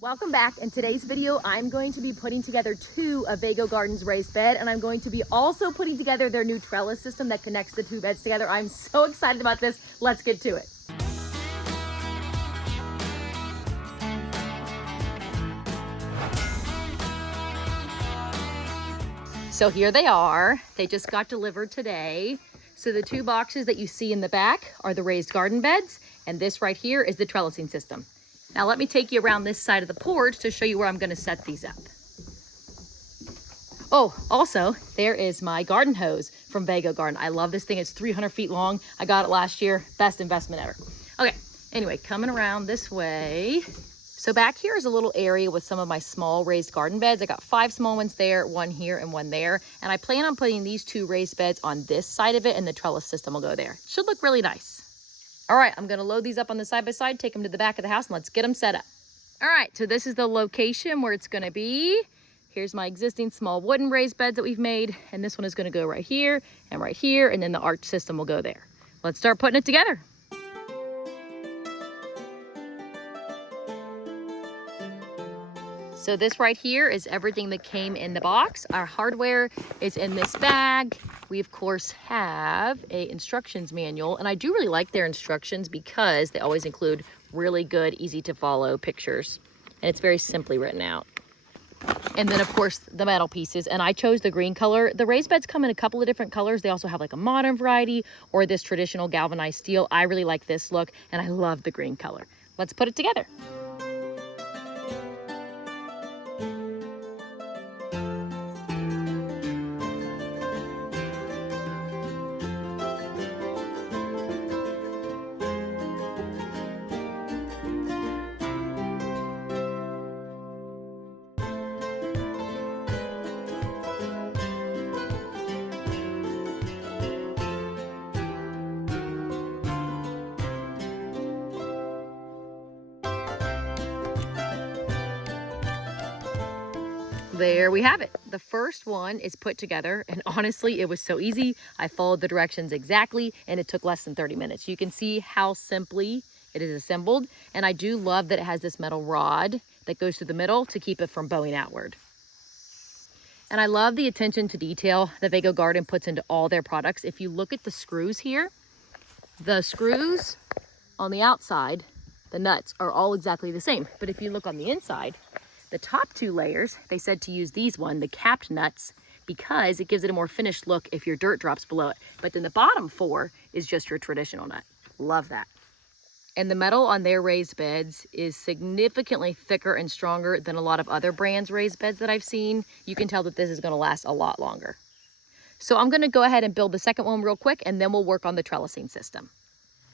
Welcome back. In today's video, I'm going to be putting together two of Vego Garden's raised bed, and I'm going to be also putting together their new trellis system that connects the two beds together. I'm so excited about this. Let's get to it. So here they are. They just got delivered today. So the two boxes that you see in the back are the raised garden beds, and this right here is the trellising system. Now let me take you around this side of the porch to show you where I'm going to set these up. Oh, also, there is my garden hose from Vego Garden. I love this thing. It's 300 feet long. I got it last year. Best investment ever. Okay, anyway, coming around this way. So back here is a little area with some of my small raised garden beds. I got 5 small ones there, 1 here and 1 there. And I plan on putting these 2 raised beds on this side of it, and the trellis system will go there. Should look really nice. All right, I'm gonna load these up on the side by side, take them to the back of the house, and let's get them set up. All right, so this is the location where it's gonna be. Here's my existing small wooden raised beds that we've made, and this one is gonna go right here, and then the arch system will go there. Let's start putting it together. So this right here is everything that came in the box. Our hardware is in this bag. We of course have a instructions manual, and I do really like their instructions because they always include really good, easy to follow pictures. And it's very simply written out. And then of course the metal pieces, and I chose the green color. The raised beds come in a couple of different colors. They also have like a modern variety or this traditional galvanized steel. I really like this look, and I love the green color. Let's put it together. There we have it. The first one is put together, and honestly, it was so easy. I followed the directions exactly, and it took less than 30 minutes. You can see how simply it is assembled, and I do love that it has this metal rod that goes through the middle to keep it from bowing outward. And I love the attention to detail that Vego Garden puts into all their products. If you look at the screws here, the screws on the outside, the nuts are all exactly the same. But if you look on the inside, the top 2 layers, they said to use the capped nuts, because it gives it a more finished look if your dirt drops below it. But then the bottom 4 is just your traditional nut. Love that. And the metal on their raised beds is significantly thicker and stronger than a lot of other brands' raised beds that I've seen. You can tell that this is gonna last a lot longer. So I'm gonna go ahead and build the second one real quick, and then we'll work on the trellising system.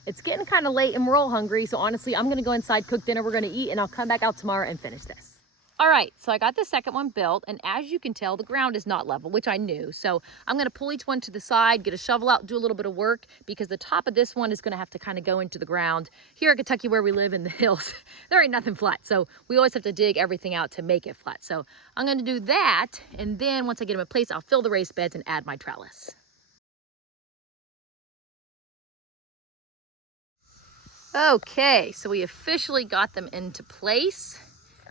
It's getting kind of late and we're all hungry, so honestly, I'm gonna go inside, cook dinner, we're gonna eat, and I'll come back out tomorrow and finish this. All right, so I got the second one built, and as you can tell, the ground is not level, which I knew. So I'm gonna pull each one to the side, get a shovel out, do a little bit of work, because the top of this one is gonna have to kind of go into the ground. Here in Kentucky, where we live in the hills, there ain't nothing flat. So we always have to dig everything out to make it flat. So I'm gonna do that, and then once I get them in place, I'll fill the raised beds and add my trellis. Okay, so we officially got them into place.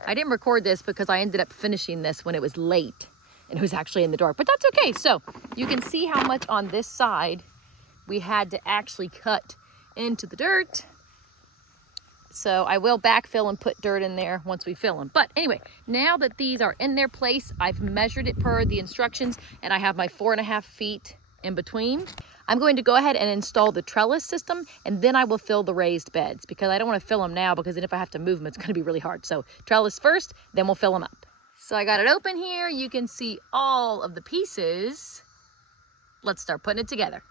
I didn't record this because I ended up finishing this when it was late and it was actually in the dark, but that's okay. So you can see how much on this side we had to actually cut into the dirt. So I will backfill and put dirt in there once we fill them. But anyway, now that these are in their place, I've measured it per the instructions, and I have my 4.5 feet in between. I'm going to go ahead and install the trellis system, and then I will fill the raised beds, because I don't want to fill them now, because then if I have to move them, it's going to be really hard. So trellis first, then we'll fill them up. So I got it open here. You can see all of the pieces. Let's start putting it together.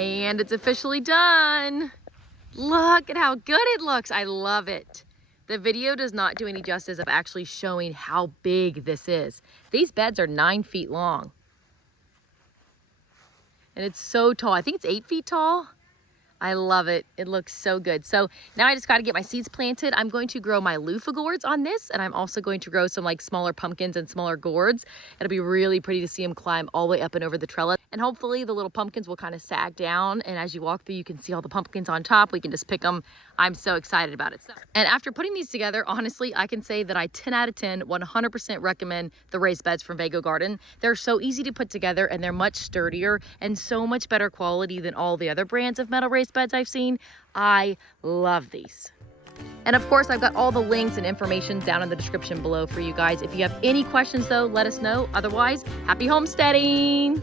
And it's officially done. Look at how good it looks. I love it. The video does not do any justice of actually showing how big this is. These beds are 9 feet long. And it's so tall. I think it's 8 feet tall. I love it. It looks so good. So now I just got to get my seeds planted. I'm going to grow my loofah gourds on this, and I'm also going to grow some like smaller pumpkins and smaller gourds. It'll be really pretty to see them climb all the way up and over the trellis. And hopefully the little pumpkins will kind of sag down, and as you walk through, you can see all the pumpkins on top. We can just pick them. I'm so excited about it. And after putting these together, honestly, I can say that I 10 out of 10, 100% recommend the raised beds from Vego Garden. They're so easy to put together, and they're much sturdier and so much better quality than all the other brands of metal raised beds I've seen. I love these. And of course, I've got all the links and information down in the description below for you guys. If you have any questions though, let us know. Otherwise, happy homesteading.